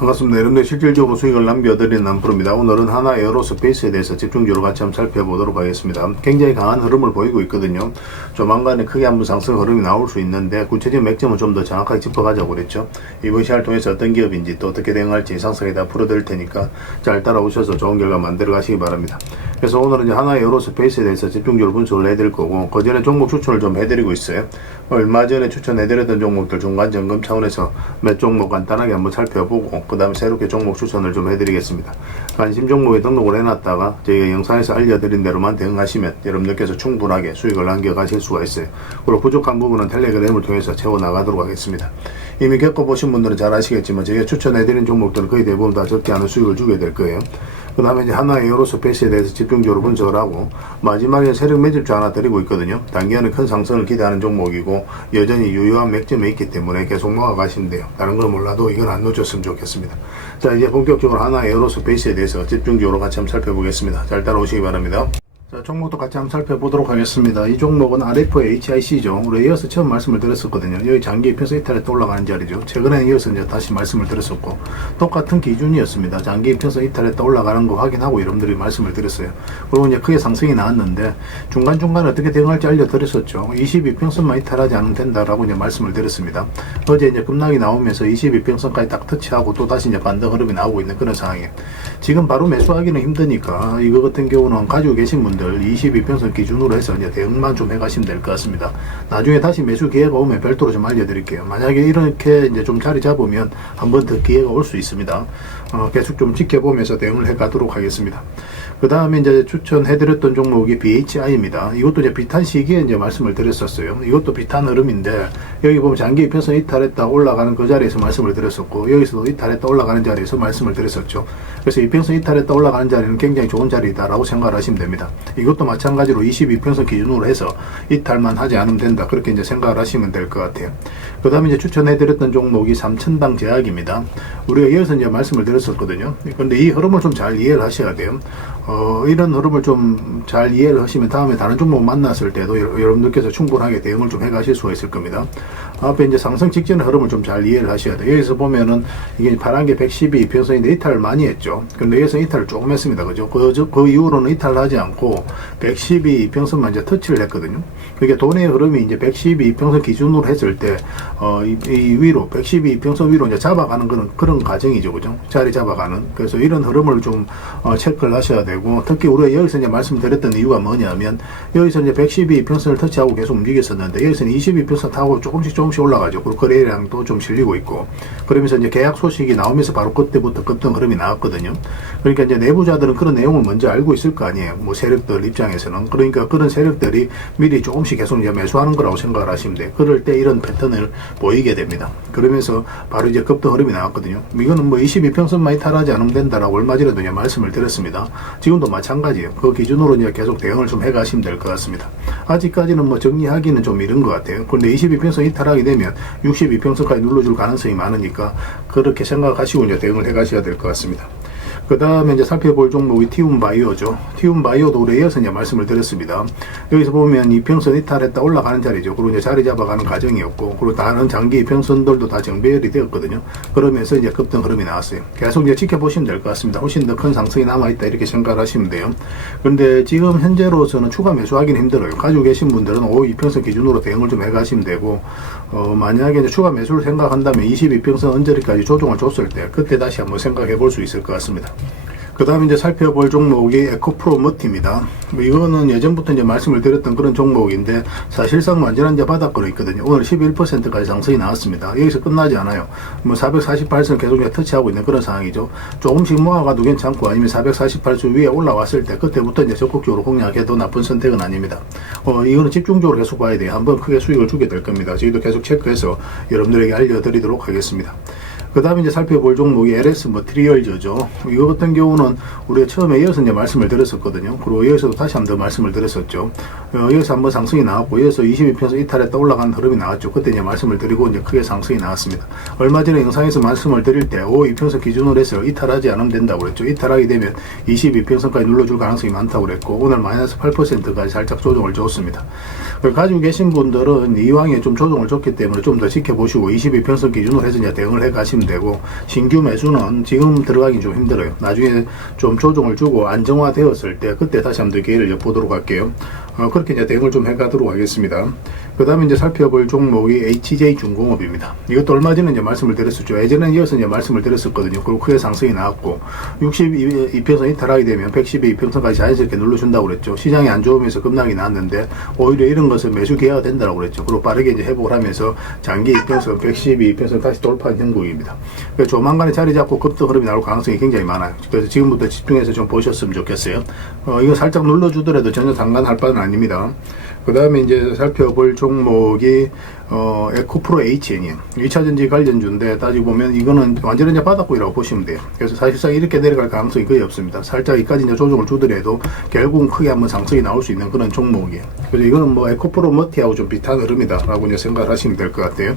반갑습니다. 여러분들 실질적으로 수익을 남겨드리는 남프로입니다. 오늘은 하나 에어로스페이스에 대해서 집중적으로 같이 한번 살펴보도록 하겠습니다. 굉장히 강한 흐름을 보이고 있거든요. 조만간에 크게 한번 상승 흐름이 나올 수 있는데 구체적인 맥점을 좀 더 정확하게 짚어가자고 그랬죠. 이번 시간을 통해서 어떤 기업인지 또 어떻게 대응할지 상승에 다 풀어드릴 테니까 잘 따라오셔서 좋은 결과 만들어 가시기 바랍니다. 그래서 오늘은 이제 하나 에어로스페이스에 대해서 집중적으로 분석을 해드릴 거고, 그 전에 종목 추천을 좀 해드리고 있어요. 얼마 전에 추천해드렸던 종목들 중간 점검 차원에서 몇 종목 간단하게 한번 살펴보고, 그 다음에 새롭게 종목 추천을 좀 해드리겠습니다. 관심 종목에 등록을 해놨다가 저희가 영상에서 알려드린 대로만 대응하시면 여러분들께서 충분하게 수익을 남겨가실 수가 있어요. 그리고 부족한 부분은 텔레그램을 통해서 채워나가도록 하겠습니다. 이미 겪어보신 분들은 잘 아시겠지만 저희가 추천해드린 종목들은 거의 대부분 다 적지 않은 수익을 주게 될 거예요. 그 다음에 이제 하나 에어로스페이스에 대해서 집중적으로 분석을 하고, 마지막에 세력 매집주 하나 드리고 있거든요. 단기간에 큰 상승을 기대하는 종목이고 여전히 유효한 맥점에 있기 때문에 계속 모아가시면 돼요. 다른 걸 몰라도 이건 안 놓쳤으면 좋겠습니다. 자, 이제 본격적으로 하나 에어로스페이스에 대해서 집중적으로 같이 한번 살펴보겠습니다. 잘 따라오시기 바랍니다. 자, 종목도 같이 한번 살펴보도록 하겠습니다. 이 종목은 RFHIC죠. 우리 이어서 처음 말씀을 드렸었거든요. 여기 장기 이평선 이탈에 또 올라가는 자리죠. 최근에 이어서 이제 다시 말씀을 드렸었고, 똑같은 기준이었습니다. 장기 이평선 이탈에 또 올라가는 거 확인하고 여러분들이 말씀을 드렸어요. 그리고 이제 크게 상승이 나왔는데 중간중간에 어떻게 대응할지 알려드렸었죠. 22평선만 이탈하지 않으면 된다라고 이제 말씀을 드렸습니다. 어제 이제 급락이 나오면서 22평선까지 딱 터치하고 또 다시 이제 반등 흐름이 나오고 있는 그런 상황이에요. 지금 바로 매수하기는 힘드니까 이거 같은 경우는 가지고 계신 분들 22평선 기준으로 해서 이제 대응만 좀 해가시면 될 것 같습니다. 나중에 다시 매수 기회가 오면 별도로 좀 알려드릴게요. 만약에 이렇게 이제 좀 자리 잡으면 한 번 더 기회가 올 수 있습니다. 계속 좀 지켜보면서 대응을 해 가도록 하겠습니다. 그 다음에 이제 추천해드렸던 종목이 BHI입니다. 이것도 이제 비탄 시기에 이제 말씀을 드렸었어요. 이것도 비탄 흐름인데, 여기 보면 장기 이평선 이탈했다 올라가는 그 자리에서 말씀을 드렸었고, 여기서도 이탈했다 올라가는 자리에서 말씀을 드렸었죠. 그래서 이평선 이탈했다 올라가는 자리는 굉장히 좋은 자리다라고 생각을 하시면 됩니다. 이것도 마찬가지로 22평선 기준으로 해서 이탈만 하지 않으면 된다, 그렇게 이제 생각을 하시면 될 것 같아요. 그 다음에 이제 추천해드렸던 종목이 삼천당 제약입니다. 우리가 여기서 이제 말씀을 드렸었거든요. 그런데 이 흐름을 좀 잘 이해를 하셔야 돼요. 이런 흐름을 좀 잘 이해를 하시면 다음에 다른 종목 만났을 때도 여러분들께서 충분하게 대응을 좀 해가실 수가 있을 겁니다. 앞에 이제 상승 직전의 흐름을 좀 잘 이해를 하셔야 돼요. 여기서 보면은 이게 파란 게 112평선인데 이탈을 많이 했죠. 근데 여기서 이탈을 조금 했습니다. 그죠? 그 이후로는 이탈을 하지 않고 112평선만 이제 터치를 했거든요. 그게 돈의 흐름이 이제 112평선 기준으로 했을 때, 이 위로, 112평선 위로 이제 잡아가는 그런 과정이죠. 그죠? 자리 잡아가는. 그래서 이런 흐름을 좀, 체크를 하셔야 되고, 특히 우리가 여기서 이제 말씀드렸던 이유가 뭐냐면, 여기서 이제 112평선을 터치하고 계속 움직였었는데, 여기서는 22평선 타고 조금씩 올라가죠. 그리고 거래량도 좀 실리고 있고, 그러면서 이제 계약 소식이 나오면서 바로 그때부터 급등 흐름이 나왔거든요. 그러니까 이제 내부자들은 그런 내용을 먼저 알고 있을 거 아니에요. 뭐 세력들 입장에서는. 그러니까 그런 세력들이 미리 조금씩 계속 이제 매수하는 거라고 생각을 하시면 돼요. 그럴 때 이런 패턴을 보이게 됩니다. 그러면서 바로 이제 급등 흐름이 나왔거든요. 이거는 뭐 22평선만 이탈하지 않으면 된다라고 얼마 전에도 이제 말씀을 드렸습니다. 지금도 마찬가지예요. 그 기준으로 이제 계속 대응을 좀 해가시면 될 것 같습니다. 아직까지는 뭐 정리하기는 좀 이른 것 같아요. 그런데 22평선 이탈하게 되면 62평선까지 눌러줄 가능성이 많으니까 그렇게 생각하시고 이제 대응을 해가셔야 될 것 같습니다. 그 다음에 이제 살펴볼 종목이 티움바이오죠. 티움바이오도 우리 이어서 이제 말씀을 드렸습니다. 여기서 보면 이평선 이탈했다 올라가는 자리죠. 그리고 이제 자리 잡아가는 과정이었고, 그리고 다른 장기 이평선들도 다 정배열이 되었거든요. 그러면서 이제 급등 흐름이 나왔어요. 계속 이제 지켜보시면 될 것 같습니다. 훨씬 더 큰 상승이 남아있다, 이렇게 생각을 하시면 돼요. 그런데 지금 현재로서는 추가 매수하기는 힘들어요. 가지고 계신 분들은 이평선 기준으로 대응을 좀 해가시면 되고, 만약에 이제 추가 매수를 생각한다면 22평선 언저리까지 조정을 줬을 때, 그때 다시 한번 생각해 볼 수 있을 것 같습니다. 그 다음에 이제 살펴볼 종목이 에코프로머티입니다. 이거는 예전부터 이제 말씀을 드렸던 그런 종목인데, 사실상 완전한 이제 바닥권에 있거든요. 오늘 11%까지 상승이 나왔습니다. 여기서 끝나지 않아요. 뭐 448선 계속 이제 터치하고 있는 그런 상황이죠. 조금씩 모아가도 괜찮고, 아니면 448선 위에 올라왔을 때 그때부터 이제 적극적으로 공략해도 나쁜 선택은 아닙니다. 이거는 집중적으로 계속 봐야 돼요. 한번 크게 수익을 주게 될 겁니다. 저희도 계속 체크해서 여러분들에게 알려드리도록 하겠습니다. 그 다음에 이제 살펴볼 종목이 LS 머티리얼즈죠. 이거 같은 경우는 우리가 처음에 이어서 이제 말씀을 드렸었거든요. 그리고 여기서도 다시 한번 더 말씀을 드렸었죠. 여기서 한번 상승이 나왔고, 여기서 22평선 이탈했다 올라가는 흐름이 나왔죠. 그때 이제 말씀을 드리고 이제 크게 상승이 나왔습니다. 얼마 전에 영상에서 말씀을 드릴 때, 이평선 기준으로 해서 이탈하지 않으면 된다고 그랬죠. 이탈하게 되면 22평선까지 눌러줄 가능성이 많다고 그랬고, 오늘 마이너스 8%까지 살짝 조정을 줬습니다. 가지고 계신 분들은 이왕에 좀 조정을 줬기 때문에 좀 더 지켜보시고, 22평선 기준으로 해서 이제 대응을 해 가시면 하시면 되고, 신규 매수는 지금 들어가기 좀 힘들어요. 나중에 좀 조정을 주고 안정화되었을 때 그때 다시 한번 더 기회를 엿보도록 할게요. 그렇게 이제 대응을 좀 해가도록 하겠습니다. 그 다음에 이제 살펴볼 종목이 HJ중공업입니다. 이것도 얼마 전에 이제 말씀을 드렸었죠. 예전에 이어서 이제 말씀을 드렸었거든요. 그리고 크게 상승이 나왔고, 62평선 이탈하게 되면 112평선까지 자연스럽게 눌러준다고 그랬죠. 시장이 안 좋으면서 급락이 나왔는데, 오히려 이런 것은 매수 기회가 된다고 그랬죠. 그리고 빠르게 이제 회복을 하면서 장기 이평선 112평선 다시 돌파한 형국입니다. 그래서 조만간에 자리 잡고 급등 흐름이 나올 가능성이 굉장히 많아요. 그래서 지금부터 집중해서 좀 보셨으면 좋겠어요. 이거 살짝 눌러주더라도 전혀 상관할 바는 아닙니다. 그 다음에 이제 살펴볼 종목이 에코프로 HN이에요. 2차전지 관련주인데 따지고 보면 이거는 완전히 이제 바닥구이라고 보시면 돼요. 그래서 사실상 이렇게 내려갈 가능성이 거의 없습니다. 살짝 여기까지 이제 조정을 주더라도 결국은 크게 한번 상승이 나올 수 있는 그런 종목이에요. 그래서 이거는 뭐 에코프로 머티하고 좀 비슷한 흐름이다라고 이제 생각을 하시면 될 것 같아요.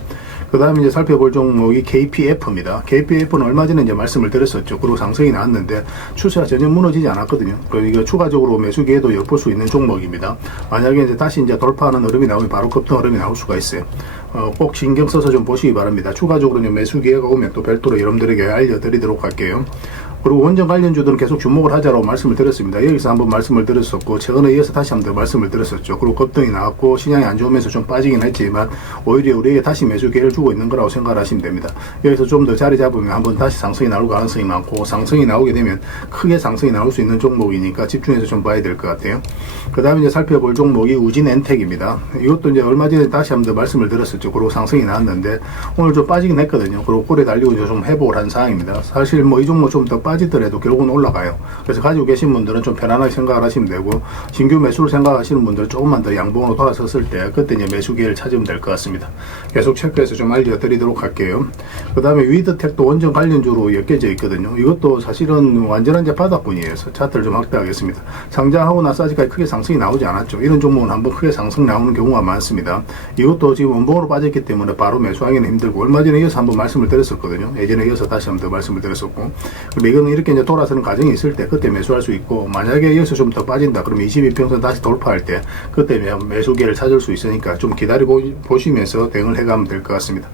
그 다음에 이제 살펴볼 종목이 KPF입니다. KPF는 얼마 전에 이제 말씀을 드렸었죠. 그리고 상승이 나왔는데 추세가 전혀 무너지지 않았거든요. 그래서 이거 추가적으로 매수 기회도 엿볼 수 있는 종목입니다. 만약에 이제 다시 이제 돌파하는 흐름이 나오면 바로 급등 흐름이 나올 수가 있어요. 꼭 신경 써서 좀 보시기 바랍니다. 추가적으로 매수 기회가 오면 또 별도로 여러분들에게 알려드리도록 할게요. 그리고 원전 관련주들은 계속 주목을 하자라고 말씀을 드렸습니다. 여기서 한번 말씀을 드렸었고, 최근에 이어서 다시 한번 더 말씀을 드렸었죠. 그리고 급등이 나왔고 시장이 안 좋으면서 좀 빠지긴 했지만 오히려 우리에게 다시 매수 기회를 주고 있는 거라고 생각을 하시면 됩니다. 여기서 좀 더 자리 잡으면 한번 다시 상승이 나올 가능성이 많고, 상승이 나오게 되면 크게 상승이 나올 수 있는 종목이니까 집중해서 좀 봐야 될 것 같아요. 그 다음에 이제 살펴볼 종목이 우진엔텍입니다. 이것도 이제 얼마 전에 다시 한번 더 말씀을 드렸었죠. 그리고 상승이 나왔는데 오늘 좀 빠지긴 했거든요. 그리고 꼴에 달리고 이제 좀 회복을 한 상황입니다. 사실 뭐 이 종목 좀 더 빠지더라도 결국은 올라가요. 그래서 가지고 계신 분들은 좀 편안하게 생각을 하시면 되고, 신규 매수를 생각하시는 분들은 조금만 더 양봉으로 돌아섰을 때 그때 이제 매수 기회를 찾으면 될 것 같습니다. 계속 체크해서 좀 알려드리도록 할게요. 그 다음에 위드텍도 원전 관련주로 엮여져 있거든요. 이것도 사실은 완전한 이제 바닥권이에요. 차트를 좀 확대하겠습니다. 상장하고 나서 아직까지 크게 상승이 나오지 않았죠. 이런 종목은 한번 크게 상승 나오는 경우가 많습니다. 이것도 지금 원봉으로 빠졌기 때문에 바로 매수하기는 힘들고, 얼마 전에 이어서 한번 말씀을 드렸었거든요. 예전에 이어서 다시 한번 더 말씀을 드렸었고, 근데 이거는 이렇게 이제 돌아서는 과정이 있을 때 그때 매수할 수 있고, 만약에 여기서 좀 더 빠진다 그러면 22평선 다시 돌파할 때 그때 매수 기회를 찾을 수 있으니까 좀 기다리고 보시면서 대응을 해가면 될 것 같습니다.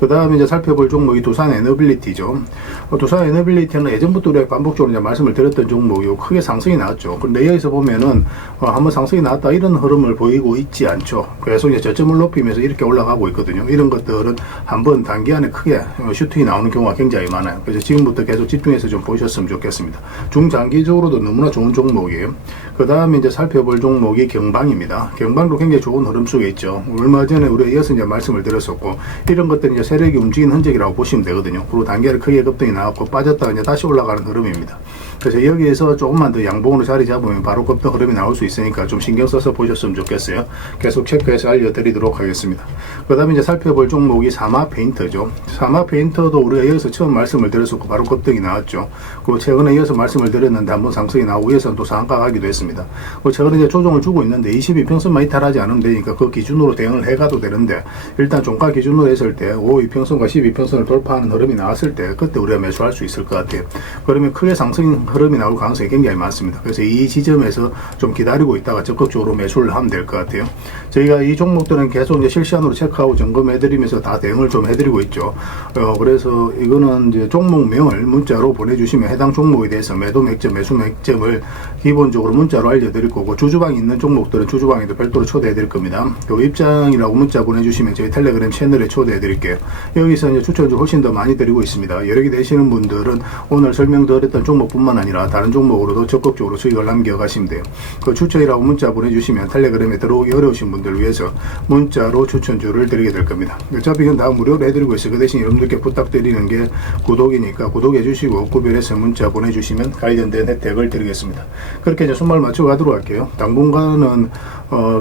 그 다음에 이제 살펴볼 종목이 두산에너빌리티죠. 두산에너빌리티는 예전부터 우리가 반복적으로 이제 말씀을 드렸던 종목이고 크게 상승이 나왔죠. 근데 여기서 보면은 한번 상승이 나왔다 이런 흐름을 보이고 있지 않죠. 계속 이제 저점을 높이면서 이렇게 올라가고 있거든요. 이런 것들은 한번 단기간에 크게 슈팅이 나오는 경우가 굉장히 많아요. 그래서 지금부터 계속 집중해서 좀 보셨으면 좋겠습니다. 중장기적으로도 너무나 좋은 종목이에요. 그 다음에 이제 살펴볼 종목이 경방입니다. 경방도 굉장히 좋은 흐름 속에 있죠. 얼마 전에 우리가 이어서 이제 말씀을 드렸었고, 이런 것들은 이제 세력이 움직이는 흔적이라고 보시면 되거든요. 그리고 단계를 크게 급등이 나왔고 빠졌다가 이제 다시 올라가는 흐름입니다. 그래서 여기에서 조금만 더 양봉으로 자리 잡으면 바로 급등 흐름이 나올 수 있으니까 좀 신경 써서 보셨으면 좋겠어요. 계속 체크해서 알려드리도록 하겠습니다. 그 다음에 이제 살펴볼 종목이 사마페인터죠. 사마페인터도 우리가 여기서 처음 말씀을 드렸었고 바로 급등이 나왔죠. 그리고 최근에 이어서 말씀을 드렸는데 한번 상승이 나오고 이어서 또 상가 가기도 했습니다. 그리고 최근에 이제 조정을 주고 있는데 22평선만 이탈하지 않으면 되니까 그 기준으로 대응을 해가도 되는데, 일단 종가 기준으로 했을 때 5위평선과 12평선을 돌파하는 흐름이 나왔을 때 그때 우리가 매수할 수 있을 것 같아요. 그러면 크게 상승 흐름이 나올 가능성이 굉장히 많습니다. 그래서 이 지점에서 좀 기다리고 있다가 적극적으로 매수를 하면 될 것 같아요. 저희가 이 종목들은 계속 이제 실시간으로 체크하고 점검해드리면서 다 대응을 좀 해드리고 있죠. 그래서 이거는 이제 종목명을 문자로 보내주시면 해당 종목에 대해서 매도 맥점, 매수 맥점을 기본적으로 문자로 알려드릴 거고, 주주방이 있는 종목들은 주주방에도 별도로 초대해드릴 겁니다. 그 입장이라고 문자 보내주시면 저희 텔레그램 채널에 초대해드릴게요. 여기서 이제 추천주 훨씬 더 많이 드리고 있습니다. 여러 개 되시는 분들은 오늘 설명드렸던 종목뿐만 아니라 다른 종목으로도 적극적으로 수익을 남겨가시면 돼요. 그 추천이라고 문자 보내주시면 텔레그램에 들어오기 어려우신 분들을 위해서 문자로 추천주를 드리게 될 겁니다. 어차피 이건 다 무료로 해드리고 있어요. 그 대신 여러분들께 부탁드리는 게 구독이니까 구독해주시고 구별해서 문자 보내주시면 관련된 혜택을 드리겠습니다. 그렇게 이제 손발 맞추고 가도록 할게요. 당분간은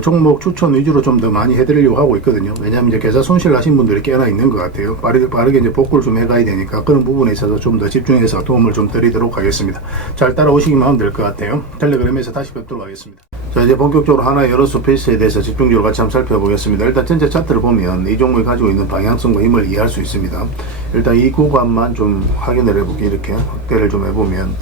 종목 추천 위주로 좀 더 많이 해드리려고 하고 있거든요. 왜냐하면 이제 계좌 손실 나신 분들이 꽤나 있는 것 같아요. 빠르게 이제 복구를 좀 해가야 되니까 그런 부분에 있어서 좀 더 집중해서 도움을 좀 드리도록 하겠습니다. 잘 따라오시기만 하면 될 것 같아요. 텔레그램에서 다시 뵙도록 하겠습니다. 자, 이제 본격적으로 하나의 에어로스페이스에 대해서 집중적으로 같이 한번 살펴보겠습니다. 일단 전체 차트를 보면 이 종목이 가지고 있는 방향성과 힘을 이해할 수 있습니다. 일단 이 구간만 좀 확인을 해볼게요. 이렇게 확대를 좀 해보면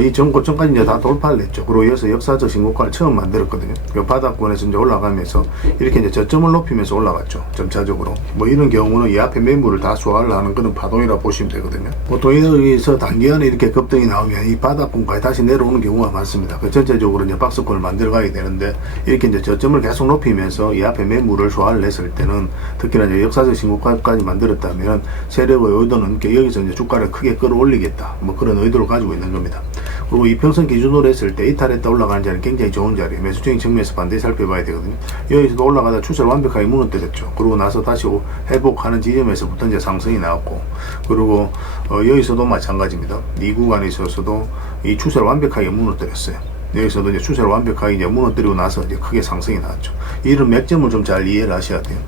이 전고점까지 이제 다 돌파를 했죠. 그리고 이어서 역사적 신고가를 처음 만들었거든요. 그 바닥권에서 이제 올라가면서 이렇게 이제 저점을 높이면서 올라갔죠. 점차적으로. 뭐 이런 경우는 이 앞에 매물을 다 소화를 하는 그런 파동이라고 보시면 되거든요. 보통 여기서 단기간에 이렇게 급등이 나오면 이 바닥권까지 다시 내려오는 경우가 많습니다. 그 전체적으로 이제 박스권을 만들어 가게 되는데 이렇게 이제 저점을 계속 높이면서 이 앞에 매물을 소화를 했을 때는 특히나 이제 역사적 신고가까지 만들었다면 세력의 의도는 여기서 이제 주가를 크게 끌어올리겠다. 뭐 그런 의도를 가지고 있는 겁니다. 그리고 이평선 기준으로 했을 때 이탈했다 올라가는 자리는 굉장히 좋은 자리예요. 매수적인 측면에서 반드시 살펴봐야 되거든요. 여기서도 올라가다 추세를 완벽하게 무너뜨렸죠. 그리고 나서 다시 회복하는 지점에서부터 이제 상승이 나왔고, 그리고 여기서도 마찬가지입니다. 이 구간에 있어서도 이 추세를 완벽하게 무너뜨렸어요. 여기서도 이제 추세를 완벽하게 이제 무너뜨리고 나서 이제 크게 상승이 나왔죠. 이런 맥점을 좀 잘 이해를 하셔야 돼요.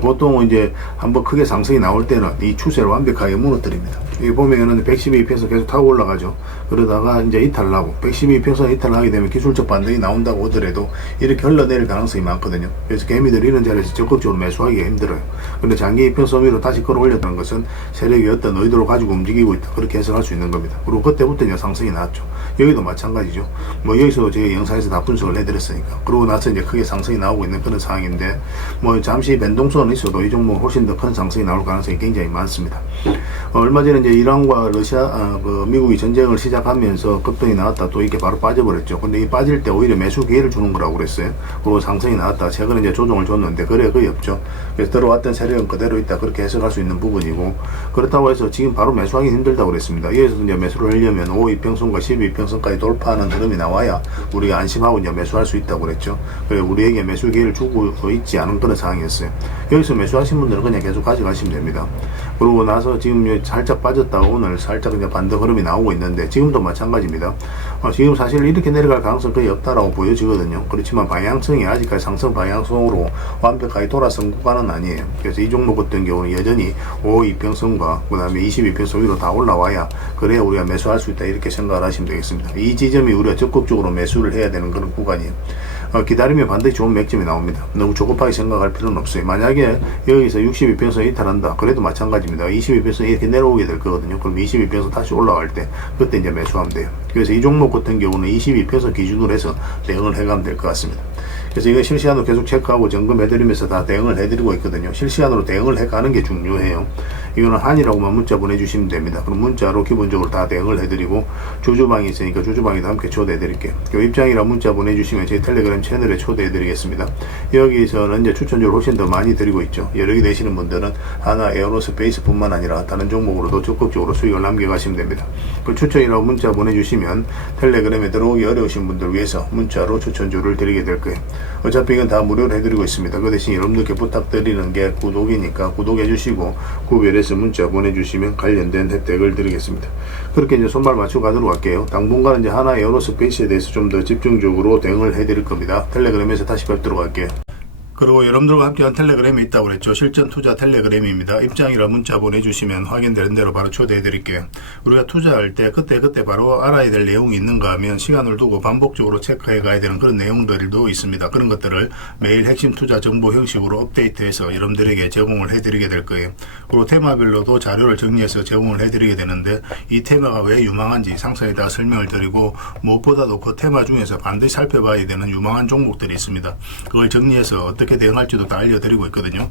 보통 이제 한번 크게 상승이 나올 때는 이 추세를 완벽하게 무너뜨립니다. 여기 보면은 112평선 계속 타고 올라가죠. 그러다가 이제 이탈하고 112평선 이탈하게 되면 기술적 반등이 나온다고 하더라도 이렇게 흘러내릴 가능성이 많거든요. 그래서 개미들이 이런 자리에서 적극적으로 매수하기가 힘들어요. 근데 장기 이평선 위로 다시 끌어올렸다는 것은 세력이 어떤 의도를 가지고 움직이고 있다, 그렇게 해석할 수 있는 겁니다. 그리고 그때부터 이제 상승이 나왔죠. 여기도 마찬가지죠. 뭐 여기서도 제가 영상에서 다 분석을 해드렸으니까. 그러고 나서 이제 크게 상승이 나오고 있는 그런 상황인데, 뭐 잠시 변동성은 있어도 이 종목 훨씬 더 큰 상승이 나올 가능성이 굉장히 많습니다. 얼마 전에 이제 이란과 러시아, 미국이 전쟁을 시작하면서 급등이 나왔다 또 이렇게 바로 빠져버렸죠. 근데 이 빠질 때 오히려 매수 기회를 주는 거라고 그랬어요. 그리고 상승이 나왔다. 최근에 이제 조정을 줬는데 거래 거의 없죠. 그래서 들어왔던 세력은 그대로 있다, 그렇게 해석할 수 있는 부분이고, 그렇다고 해서 지금 바로 매수하기 힘들다고 그랬습니다. 여기서 이제 매수를 하려면 5이평선과 12이평선까지 돌파하는 흐름이 나와야 우리가 안심하고 이제 매수할 수 있다고 그랬죠. 그래서 우리에게 매수 기회를 주고 있지 않은 그런 상황이었어요. 여기서 매수하신 분들은 그냥 계속 가져가시면 됩니다. 그러고 나서 지금 살짝 빠졌다가 오늘 살짝 이제 반등 흐름이 나오고 있는데, 지금도 마찬가지입니다. 지금 사실 이렇게 내려갈 가능성이 거의 없다라고 보여지거든요. 그렇지만 방향성이 아직까지 상승 방향성으로 완벽하게 돌아선 구간은 아니에요. 그래서 이 종목 같은 경우는 여전히 5이평선과 그 다음에 22평선 위로 다 올라와야 그래야 우리가 매수할 수 있다, 이렇게 생각을 하시면 되겠습니다. 이 지점이 우리가 적극적으로 매수를 해야 되는 그런 구간이에요. 기다리면 반드시 좋은 맥점이 나옵니다. 너무 조급하게 생각할 필요는 없어요. 만약에 여기서 62평선 이탈한다, 그래도 마찬가지입니다. 22평선 이렇게 내려오게 될 거거든요. 그럼 22평선 다시 올라갈 때 그때 이제 매수하면 돼요. 그래서 이 종목 같은 경우는 22평선 기준으로 해서 대응을 해가면 될 것 같습니다. 그래서 이거 실시간으로 계속 체크하고 점검해드리면서 다 대응을 해드리고 있거든요. 실시간으로 대응을 해가는 게 중요해요. 이거는 한이라고만 문자 보내주시면 됩니다. 그럼 문자로 기본적으로 다 대응을 해드리고, 주주방이 있으니까 주주방에도 함께 초대해드릴게요. 입장이라 문자 보내주시면 제 텔레그램 채널에 초대해드리겠습니다. 여기서는 이제 추천주를 훨씬 더 많이 드리고 있죠. 여러 개 내시는 분들은 하나 에어로스페이스 뿐만 아니라 다른 종목으로도 적극적으로 수익을 남겨가시면 됩니다. 그 추천이라고 문자 보내주시면 텔레그램에 들어오기 어려우신 분들 위해서 문자로 추천주를 드리게 될 거예요. 어차피 이건 다 무료로 해드리고 있습니다. 그 대신 여러분들께 부탁드리는 게 구독이니까 구독해주시고 구별해서 문자 보내주시면 관련된 혜택을 드리겠습니다. 그렇게 이제 손발 맞추고 가도록 할게요. 당분간 이제 하나 에어로스페이스에 대해서 좀 더 집중적으로 대응을 해드릴 겁니다. 텔레그램에서 다시 뵙도록 할게요. 그리고 여러분들과 함께한 텔레그램이 있다고 그랬죠. 실전 투자 텔레그램입니다. 입장이라 문자 보내주시면 확인되는 대로 바로 초대해 드릴게요. 우리가 투자할 때 그때 바로 알아야 될 내용이 있는가 하면 시간을 두고 반복적으로 체크해 가야 되는 그런 내용들도 있습니다. 그런 것들을 매일 핵심 투자 정보 형식으로 업데이트해서 여러분들에게 제공을 해 드리게 될 거예요. 그리고 테마별로도 자료를 정리해서 제공을 해 드리게 되는데, 이 테마가 왜 유망한지 상세히 다 설명을 드리고, 무엇보다도 그 테마 중에서 반드시 살펴봐야 되는 유망한 종목들이 있습니다. 그걸 정리해서 어떻게 대응할지도 다 알려드리고 있거든요.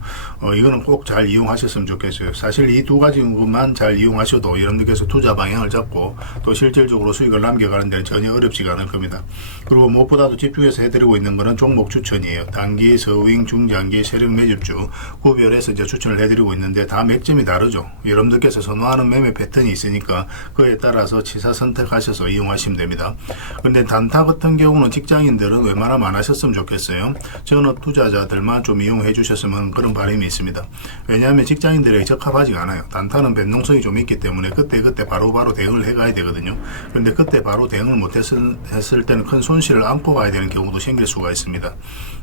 이거는 꼭 잘 이용하셨으면 좋겠어요. 사실 이 두 가지만 잘 이용하셔도 여러분들께서 투자 방향을 잡고 또 실질적으로 수익을 남겨가는 데는 전혀 어렵지가 않을 겁니다. 그리고 무엇보다도 집중해서 해드리고 있는 것은 종목 추천이에요. 단기, 서윙, 중장기, 세력 매집주 구별해서 이제 추천을 해드리고 있는데, 다 맥점이 다르죠. 여러분들께서 선호하는 매매 패턴이 있으니까 그에 따라서 치사 선택하셔서 이용하시면 됩니다. 근데 단타 같은 경우는 직장인들은 웬만하면 안 하셨으면 좋겠어요. 전업 투자자들만 좀 이용해 주셨으면 그런 바람이 있습니다. 왜냐하면 직장인들에게 적합하지가 않아요. 단타는 변동성이 좀 있기 때문에 그때 바로바로 대응을 해가야 되거든요. 그런데 그때 바로 대응을 못했을 때는 큰 손실을 안고 가야 되는 경우도 생길 수가 있습니다.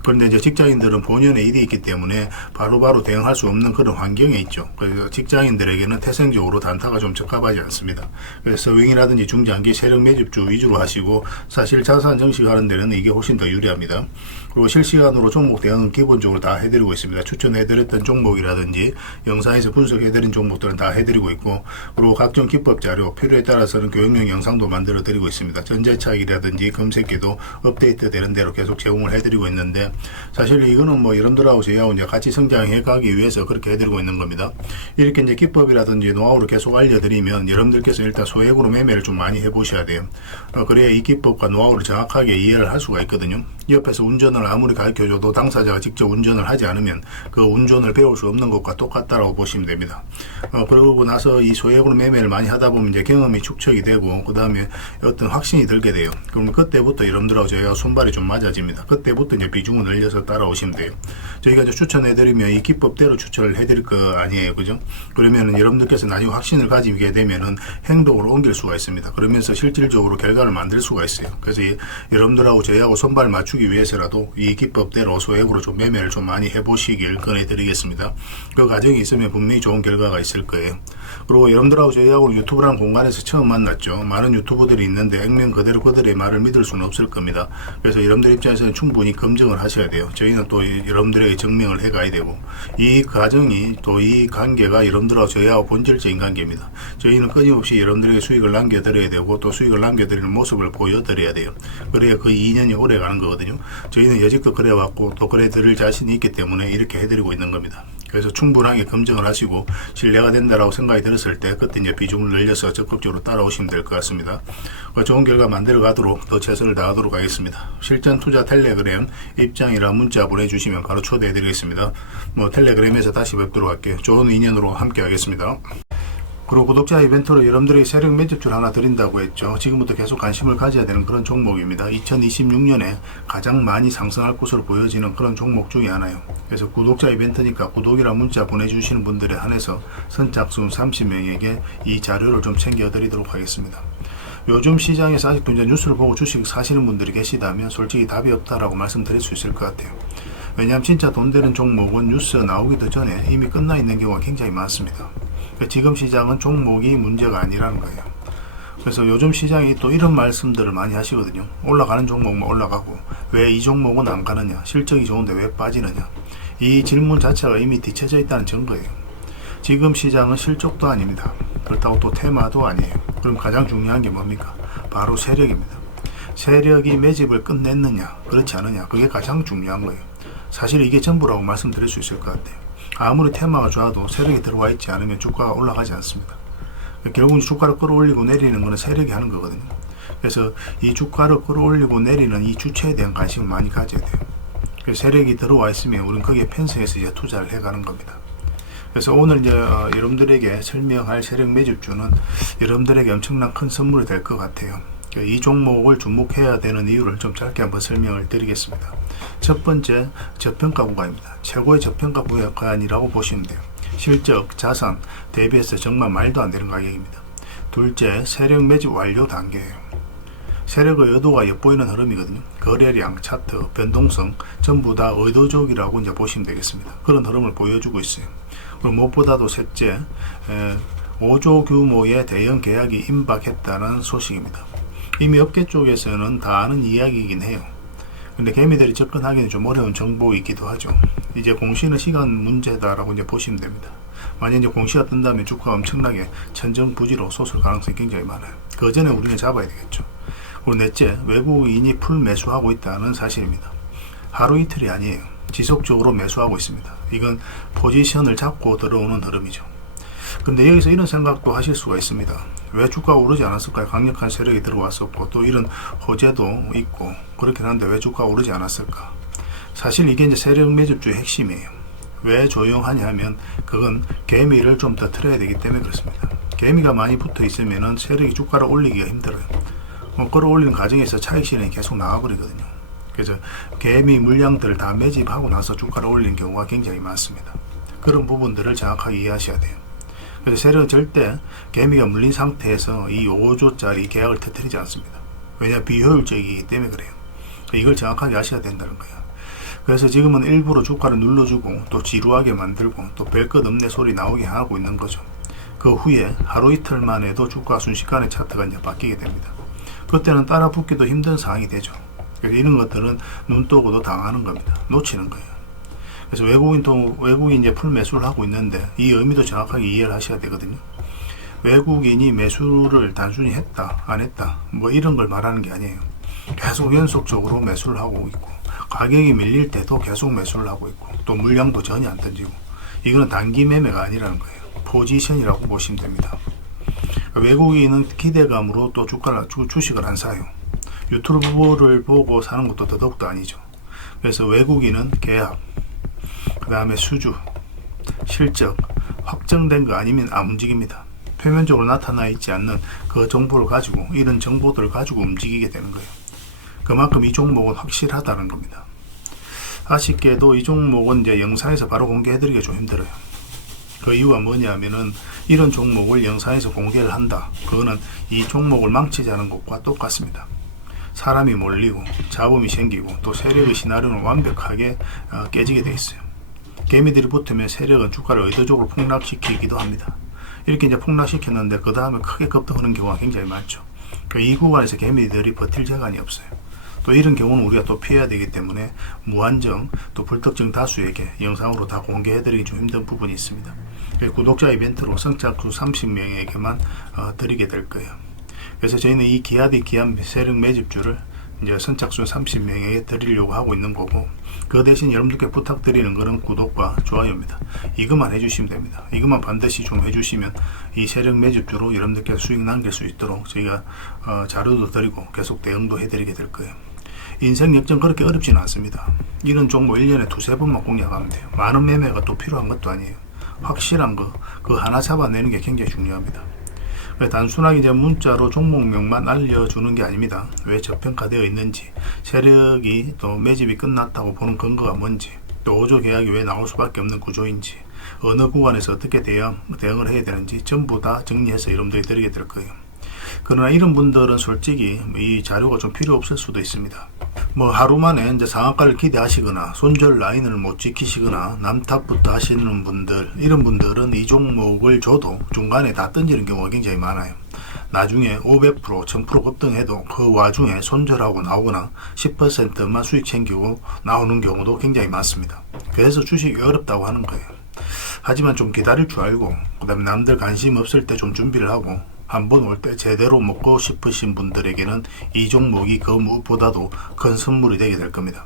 그런데 이제 직장인들은 본연의 일이 있기 때문에 바로바로 대응할 수 없는 그런 환경에 있죠. 그래서 직장인들에게는 태생적으로 단타가 좀 적합하지 않습니다. 그래서 서윙이라든지 중장기 세력 매집주 위주로 하시고, 사실 자산 정식하는 데는 이게 훨씬 더 유리합니다. 그리고 실시간으로 종목 대응을 내용은 기본적으로 다 해드리고 있습니다. 추천해드렸던 종목이라든지 영상에서 분석해드린 종목들은 다 해드리고 있고, 그리고 각종 기법 자료 필요에 따라서는 교육용 영상도 만들어 드리고 있습니다. 전재차익이라든지 검색기도 업데이트 되는 대로 계속 제공을 해드리고 있는데, 사실 이거는 뭐 여러분들하고 저희하고 이제 같이 성장해 가기 위해서 그렇게 해드리고 있는 겁니다. 이렇게 이제 기법이라든지 노하우를 계속 알려드리면 여러분들께서 일단 소액으로 매매를 좀 많이 해보셔야 돼요. 그래야 이 기법과 노하우를 정확하게 이해를 할 수가 있거든요. 옆에서 운전을 아무리 가르쳐줘도 당사자가 직접 운전을 하지 않으면 그 운전을 배울 수 없는 것과 똑같다라고 보시면 됩니다. 그러고 나서 이 소액으로 매매를 많이 하다 보면 이제 경험이 축적이 되고, 그 다음에 어떤 확신이 들게 돼요. 그러면 그때부터 여러분들하고 저희가 손발이 좀 맞아집니다. 그때부터 이제 비중을 늘려서 따라오시면 돼요. 저희가 이제 추천해드리면 이 기법대로 추천을 해드릴 거 아니에요, 그죠? 그러면은 여러분들께서 나중에 확신을 가지게 되면은 행동으로 옮길 수가 있습니다. 그러면서 실질적으로 결과를 만들 수가 있어요. 그래서 여러분들하고 저희하고 손발 맞추기 위해서라도 이 기법대로 소액으로 좀 매매를 좀 많이 해보시길 권해드리겠습니다. 그 과정이 있으면 분명히 좋은 결과가 있을 거예요. 그리고 여러분들하고 저희하고 유튜브라는 공간에서 처음 만났죠. 많은 유튜버들이 있는데 액면 그대로 그들의 말을 믿을 수는 없을 겁니다. 그래서 여러분들 입장에서는 충분히 검증을 하셔야 돼요. 저희는 또 여러분들에게 증명을 해가야 되고, 이 과정이 또 이 관계가 여러분들하고 저희하고 본질적인 관계입니다. 저희는 끊임없이 여러분들에게 수익을 남겨드려야 되고, 또 수익을 남겨드리는 모습을 보여드려야 돼요. 그래야 그 2년이 오래 가는 거거든요. 저희는 여지껏 그래왔고 또 그래드릴 자신이 있기 때문에 이렇게 해드리고 있는 겁니다. 그래서 충분하게 검증을 하시고 신뢰가 된다라고 생각이 들었을 때 그때 이제 비중을 늘려서 적극적으로 따라오시면 될 것 같습니다. 좋은 결과 만들어 가도록 더 최선을 다하도록 하겠습니다. 실전 투자 텔레그램 입장이라 문자 보내주시면 바로 초대해 드리겠습니다. 텔레그램에서 다시 뵙도록 할게요. 좋은 인연으로 함께 하겠습니다. 그리고 구독자 이벤트로 여러분들에게 세력 매집줄 하나 드린다고 했죠. 지금부터 계속 관심을 가져야 되는 그런 종목입니다. 2026년에 가장 많이 상승할 것으로 보여지는 그런 종목 중에 하나요. 그래서 구독자 이벤트니까 구독이라 문자 보내주시는 분들에 한해서 선착순 30명에게 이 자료를 좀 챙겨드리도록 하겠습니다. 요즘 시장에서 아직도 이제 뉴스를 보고 주식 사시는 분들이 계시다면 솔직히 답이 없다라고 말씀드릴 수 있을 것 같아요. 왜냐하면 진짜 돈 되는 종목은 뉴스 나오기도 전에 이미 끝나 있는 경우가 굉장히 많습니다. 지금 시장은 종목이 문제가 아니라는 거예요. 그래서 요즘 시장이 또 이런 말씀들을 많이 하시거든요. 올라가는 종목만 올라가고 왜 이 종목은 안 가느냐, 실적이 좋은데 왜 빠지느냐. 이 질문 자체가 이미 뒤쳐져 있다는 증거예요. 지금 시장은 실적도 아닙니다. 그렇다고 또 테마도 아니에요. 그럼 가장 중요한 게 뭡니까? 바로 세력입니다. 세력이 매집을 끝냈느냐 그렇지 않느냐, 그게 가장 중요한 거예요. 사실 이게 전부라고 말씀드릴 수 있을 것 같아요. 아무리 테마가 좋아도 세력이 들어와 있지 않으면 주가가 올라가지 않습니다. 결국은 주가를 끌어올리고 내리는 것은 세력이 하는 거거든요. 그래서 이 주가를 끌어올리고 내리는 이 주체에 대한 관심을 많이 가져야 돼요. 그래서 세력이 들어와 있으면 우리는 거기에 편성해서 이제 투자를 해가는 겁니다. 그래서 오늘 이제 여러분들에게 설명할 세력 매집주는 여러분들에게 엄청난 큰 선물이 될 것 같아요. 이 종목을 주목해야 되는 이유를 좀 짧게 한번 설명을 드리겠습니다. 첫 번째, 저평가 구간입니다. 최고의 저평가 구간이라고 보시면 돼요. 실적, 자산 대비해서 정말 말도 안 되는 가격입니다. 둘째, 세력 매집 완료 단계예요. 세력의 의도가 엿보이는 흐름이거든요. 거래량, 차트, 변동성 전부 다 의도적이라고 이제 보시면 되겠습니다. 그런 흐름을 보여주고 있어요. 그리고 무엇보다도 셋째, 5조 규모의 대형 계약이 임박했다는 소식입니다. 이미 업계 쪽에서는 다 아는 이야기이긴 해요. 근데 개미들이 접근하기는 좀 어려운 정보이기도 하죠. 이제 공시는 시간 문제다라고 이제 보시면 됩니다. 만약 이제 공시가 뜬다면 주가가 엄청나게 천정부지로 솟을 가능성이 굉장히 많아요. 그 전에 우리는 잡아야 되겠죠. 그리고 넷째, 외국인이 풀 매수하고 있다는 사실입니다. 하루 이틀이 아니에요. 지속적으로 매수하고 있습니다. 이건 포지션을 잡고 들어오는 흐름이죠. 근데 여기서 이런 생각도 하실 수가 있습니다. 왜 주가가 오르지 않았을까요? 강력한 세력이 들어왔었고 또 이런 호재도 있고 그렇긴 한데 왜 주가가 오르지 않았을까? 사실 이게 이제 세력 매집주의 핵심이에요. 왜 조용하냐 하면 그건 개미를 좀 더 틀어야 되기 때문에 그렇습니다. 개미가 많이 붙어 있으면 세력이 주가를 올리기가 힘들어요. 끌어올리는 과정에서 차익 실현이 계속 나와버리거든요. 그래서 개미 물량들을 다 매집하고 나서 주가를 올리는 경우가 굉장히 많습니다. 그런 부분들을 정확하게 이해하셔야 돼요. 그래서 세력은 절대 개미가 물린 상태에서 이 5조짜리 계약을 터뜨리지 않습니다. 왜냐하면 비효율적이기 때문에 그래요. 이걸 정확하게 아셔야 된다는 거예요. 그래서 지금은 일부러 주가를 눌러주고 또 지루하게 만들고 또 별 것 없네 소리 나오게 하고 있는 거죠. 그 후에 하루 이틀만 해도 주가 순식간에 차트가 이제 바뀌게 됩니다. 그때는 따라 붙기도 힘든 상황이 되죠. 그래서 이런 것들은 눈 뜨고도 당하는 겁니다. 놓치는 거예요. 그래서 외국인 이제 풀 매수를 하고 있는데 이 의미도 정확하게 이해를 하셔야 되거든요. 외국인이 매수를 단순히 했다 안 했다 뭐 이런 걸 말하는 게 아니에요. 계속 연속적으로 매수를 하고 있고 가격이 밀릴 때도 계속 매수를 하고 있고 또 물량도 전혀 안 던지고 이거는 단기 매매가 아니라는 거예요. 포지션이라고 보시면 됩니다. 외국인은 기대감으로 또 주식을 안 사요. 유튜브를 보고 사는 것도 더더욱도 아니죠. 그래서 외국인은 계약, 그 다음에 수주, 실적 확정된 거 아니면 안 움직입니다. 표면적으로 나타나 있지 않는 그 정보를 가지고 이런 정보들을 가지고 움직이게 되는 거예요. 그만큼 이 종목은 확실하다는 겁니다. 아쉽게도 이 종목은 이제 영상에서 바로 공개해드리기가 좀 힘들어요. 그 이유가 뭐냐면은 이런 종목을 영상에서 공개를 한다. 그거는 이 종목을 망치자는 것과 똑같습니다. 사람이 몰리고 잡음이 생기고 또 세력의 시나리오는 완벽하게 깨지게 돼 있어요. 개미들이 붙으면 세력은 주가를 의도적으로 폭락시키기도 합니다. 이렇게 이제 폭락시켰는데 그 다음에 크게 급등하는 경우가 굉장히 많죠. 그러니까 이 구간에서 개미들이 버틸 재간이 없어요. 또 이런 경우는 우리가 또 피해야 되기 때문에 무한정 또 불특정 다수에게 영상으로 다 공개해드리기 좀 힘든 부분이 있습니다. 구독자 이벤트로 선착순 30명에게만 드리게 될 거예요. 그래서 저희는 이 기아디 기안 세력 매집주를 이제 선착순 30명에게 드리려고 하고 있는 거고, 그 대신 여러분들께 부탁드리는 것은 구독과 좋아요입니다. 이것만 해주시면 됩니다. 이것만 반드시 좀 해주시면 이 세력 매집주로 여러분들께 수익 남길 수 있도록 저희가 자료도 드리고 계속 대응도 해드리게 될 거예요. 인생 역전 그렇게 어렵지는 않습니다. 이런 종목 1년에 두세 번만 공략하면 돼요. 많은 매매가 또 필요한 것도 아니에요. 확실한 거, 그 하나 잡아내는 게 굉장히 중요합니다. 단순하게 이제 문자로 종목명만 알려주는 게 아닙니다. 왜 저평가되어 있는지, 세력이 또 매집이 끝났다고 보는 근거가 뭔지, 또 5조 계약이 왜 나올 수밖에 없는 구조인지, 어느 구간에서 어떻게 대응을 해야 되는지 전부 다 정리해서 여러분들이 드리게 될 거예요. 그러나 이런 분들은 솔직히 이 자료가 좀 필요 없을 수도 있습니다. 뭐 하루 만에 이제 상한가를 기대하시거나 손절 라인을 못 지키시거나 남탑부터 하시는 분들, 이런 분들은 이 종목을 줘도 중간에 다 던지는 경우가 굉장히 많아요. 나중에 500%, 1000% 급등해도 그 와중에 손절하고 나오거나 10%만 수익 챙기고 나오는 경우도 굉장히 많습니다. 그래서 주식이 어렵다고 하는 거예요. 하지만 좀 기다릴 줄 알고, 그 다음에 남들 관심 없을 때 좀 준비를 하고 한번 올 때 제대로 먹고 싶으신 분들에게는 이 종목이 그 무엇보다도 큰 선물이 되게 될 겁니다.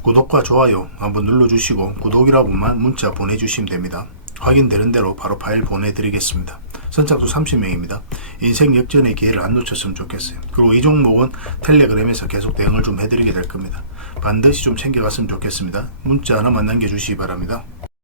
구독과 좋아요 한번 눌러주시고 구독이라고만 문자 보내주시면 됩니다. 확인되는 대로 바로 파일 보내드리겠습니다. 선착순 30명입니다. 인생 역전의 기회를 안 놓쳤으면 좋겠어요. 그리고 이 종목은 텔레그램에서 계속 대응을 좀 해드리게 될 겁니다. 반드시 좀 챙겨갔으면 좋겠습니다. 문자 하나만 남겨주시기 바랍니다.